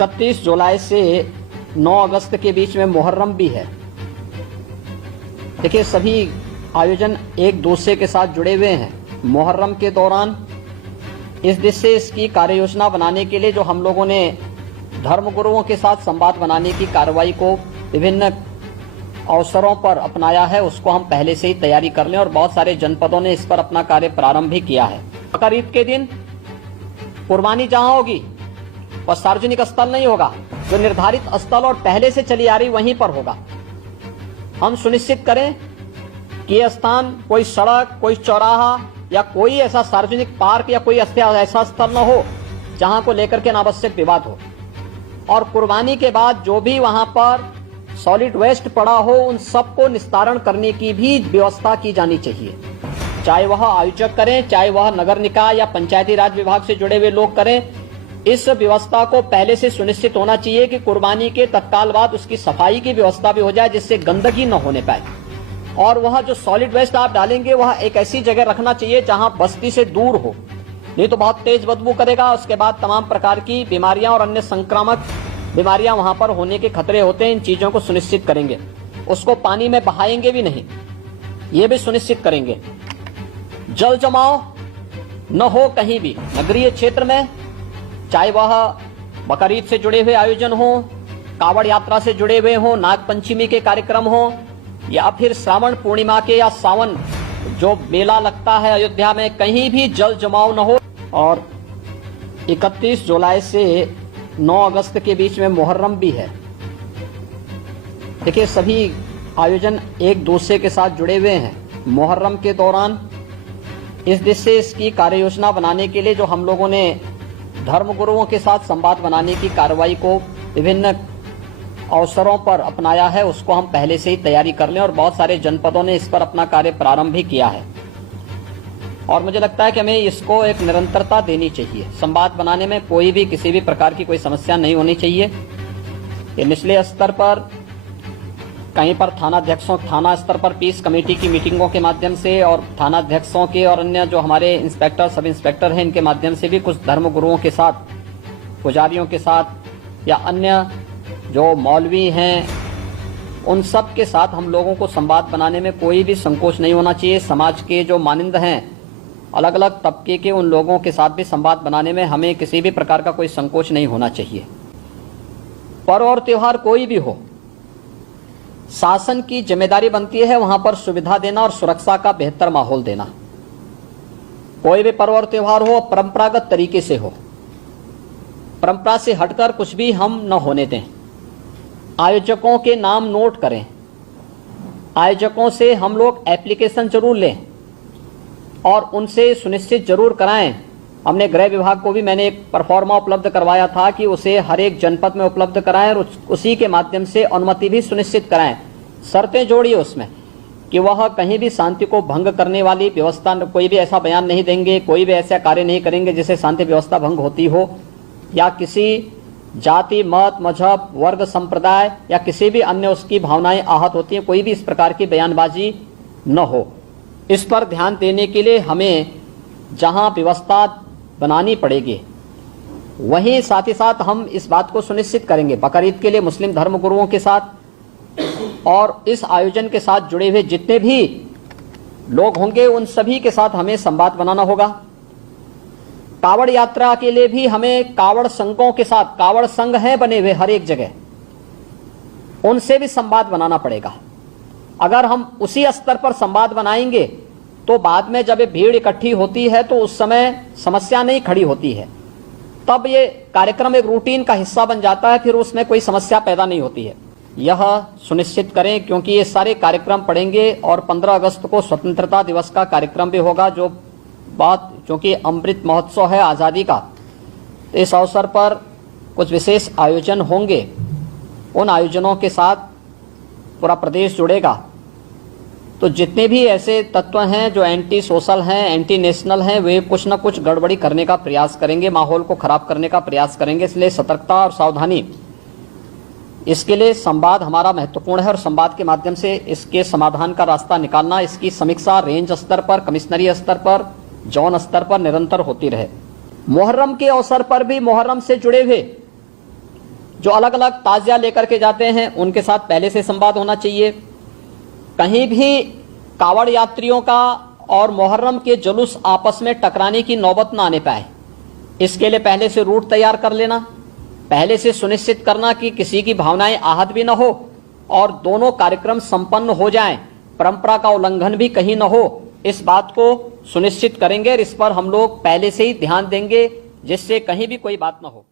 31 जुलाई से 9 अगस्त के बीच में मुहर्रम भी है। देखिए, सभी आयोजन एक दूसरे के साथ जुड़े हुए हैं। मुहर्रम के दौरान इस दिश से इसकी कार्य योजना बनाने के लिए जो हम लोगों ने धर्मगुरुओं के साथ संवाद बनाने की कार्रवाई को विभिन्न अवसरों पर अपनाया है, उसको हम पहले से ही तैयारी कर लें और बहुत सारे जनपदों ने इस पर अपना कार्य प्रारंभ भी किया है। बकरीद के दिन कुर्बानी जहां होगी वह सार्वजनिक स्थल नहीं होगा, जो निर्धारित स्थल और पहले से चली आ रही वहीं पर होगा। हम सुनिश्चित करें कि यह स्थान कोई सड़क, कोई चौराहा या कोई ऐसा सार्वजनिक पार्क या कोई ऐसा स्थल न हो जहां को लेकर के अनावश्यक विवाद हो। और कुर्बानी के बाद जो भी वहां पर सॉलिड वेस्ट पड़ा हो, उन सबको निस्तारण करने की भी व्यवस्था की जानी चाहिए। चाहे वह आयोजक करें, चाहे वह नगर निकाय या पंचायती राज विभाग से जुड़े हुए लोग करें, इस व्यवस्था को पहले से सुनिश्चित होना चाहिए कि कुर्बानी के तत्काल बाद उसकी सफाई की व्यवस्था भी हो जाए, जिससे गंदगी न होने पाए। और वह जो सॉलिड वेस्ट आप डालेंगे वह एक ऐसी जगह रखना चाहिए जहां बस्ती से दूर हो, नहीं तो बहुत तेज बदबू करेगा। उसके बाद तमाम प्रकार की बीमारियां और अन्य संक्रामक बीमारियां वहां पर होने के खतरे होते हैं। इन चीजों को सुनिश्चित करेंगे। उसको पानी में बहाएंगे भी नहीं, ये भी सुनिश्चित करेंगे। जल जमाव न हो कहीं भी नगरीय क्षेत्र में, चाहे वह बकरीद से जुड़े हुए आयोजन हो, कावड़ यात्रा से जुड़े हुए हो, नाग पंचमी के कार्यक्रम हो, या फिर श्रावण पूर्णिमा के या सावन जो मेला लगता है अयोध्या में, कहीं भी जल जमाव न हो। और 31 जुलाई से 9 अगस्त के बीच में मुहर्रम भी है। देखिए, सभी आयोजन एक दूसरे के साथ जुड़े हुए हैं। मुहर्रम के दौरान इस दिश से इसकी कार्य योजना बनाने के लिए जो हम लोगों ने धर्मगुरुओं के साथ संवाद बनाने की कार्रवाई को विभिन्न अवसरों पर अपनाया है, उसको हम पहले से ही तैयारी कर लें और बहुत सारे जनपदों ने इस पर अपना कार्य प्रारंभ भी किया है। और मुझे लगता है कि हमें इसको एक निरंतरता देनी चाहिए। संवाद बनाने में कोई भी किसी भी प्रकार की कोई समस्या नहीं होनी चाहिए। ये निचले स्तर पर कहीं पर थाना स्तर पर पीस कमेटी की मीटिंगों के माध्यम से और थाना अध्यक्षों के और अन्य जो हमारे इंस्पेक्टर, सब इंस्पेक्टर हैं, इनके माध्यम से भी कुछ धर्मगुरुओं के साथ, पुजारियों के साथ या अन्य जो मौलवी हैं, उन सब के साथ हम लोगों को संवाद बनाने में कोई भी संकोच नहीं होना चाहिए। समाज के जो मानिंद हैं, अलग अलग तबके के, उन लोगों के साथ भी संवाद बनाने में हमें किसी भी प्रकार का कोई संकोच नहीं होना चाहिए। पर्व और त्योहार कोई भी हो, शासन की जिम्मेदारी बनती है वहां पर सुविधा देना और सुरक्षा का बेहतर माहौल देना। कोई भी पर्व और त्योहार हो, परंपरागत तरीके से हो, परंपरा से हटकर कुछ भी हम न होने दें। आयोजकों के नाम नोट करें, आयोजकों से हम लोग एप्लीकेशन जरूर लें और उनसे सुनिश्चित जरूर कराएं। हमने गृह विभाग को भी मैंने एक परफॉर्मा उपलब्ध करवाया था कि उसे हर एक जनपद में उपलब्ध कराएं और उसी के माध्यम से अनुमति भी सुनिश्चित कराएं। शर्तें जोड़िए उसमें कि वह कहीं भी शांति को भंग करने वाली व्यवस्था, कोई भी ऐसा बयान नहीं देंगे, कोई भी ऐसा कार्य नहीं करेंगे जिससे शांति व्यवस्था भंग होती हो, या किसी जाति, मत, मजहब, वर्ग, संप्रदाय या किसी भी अन्य उसकी भावनाएं आहत होती हैं, कोई भी इस प्रकार की बयानबाजी न हो। इस पर ध्यान देने के लिए हमें जहां व्यवस्था बनानी पड़ेगी, वहीं साथ ही साथ हम इस बात को सुनिश्चित करेंगे बकरीद के लिए मुस्लिम धर्मगुरुओं के साथ और इस आयोजन के साथ जुड़े हुए जितने भी लोग होंगे उन सभी के साथ हमें संवाद बनाना होगा। कावड़ यात्रा के लिए भी हमें कावड़ संघों के साथ, कावड़ संघ हैं बने हुए हर एक जगह, उनसे भी संवाद बनाना पड़ेगा। अगर हम उसी स्तर पर संवाद बनाएंगे तो बाद में जब ये भीड़ इकट्ठी होती है तो उस समय समस्या नहीं खड़ी होती है, तब ये कार्यक्रम एक रूटीन का हिस्सा बन जाता है, फिर उसमें कोई समस्या पैदा नहीं होती है। यह सुनिश्चित करें क्योंकि ये सारे कार्यक्रम पड़ेंगे और 15 अगस्त को स्वतंत्रता दिवस का कार्यक्रम भी होगा, जो बात क्योंकि अमृत महोत्सव है आज़ादी का, तो इस अवसर पर कुछ विशेष आयोजन होंगे। उन आयोजनों के साथ पूरा प्रदेश जुड़ेगा। तो जितने भी ऐसे तत्व हैं जो एंटी सोशल हैं, एंटी नेशनल हैं, वे कुछ न कुछ गड़बड़ी करने का प्रयास करेंगे, माहौल को खराब करने का प्रयास करेंगे। इसलिए सतर्कता और सावधानी, इसके लिए संवाद हमारा महत्वपूर्ण है और संवाद के माध्यम से इसके समाधान का रास्ता निकालना, इसकी समीक्षा रेंज स्तर पर, कमिश्नरी स्तर पर, जोन स्तर पर निरंतर होती रहे। मुहर्रम के अवसर पर भी मुहर्रम से जुड़े हुए जो अलग अलग ताजिया लेकर के जाते हैं उनके साथ पहले से संवाद होना चाहिए। कहीं भी कावड़ यात्रियों का और मुहर्रम के जुलूस आपस में टकराने की नौबत ना आने पाए, इसके लिए पहले से रूट तैयार कर लेना, पहले से सुनिश्चित करना कि किसी की भावनाएं आहत भी न हो और दोनों कार्यक्रम संपन्न हो जाएं, परंपरा का उल्लंघन भी कहीं न हो, इस बात को सुनिश्चित करेंगे और इस पर हम लोग पहले से ही ध्यान देंगे जिससे कहीं भी कोई बात न हो।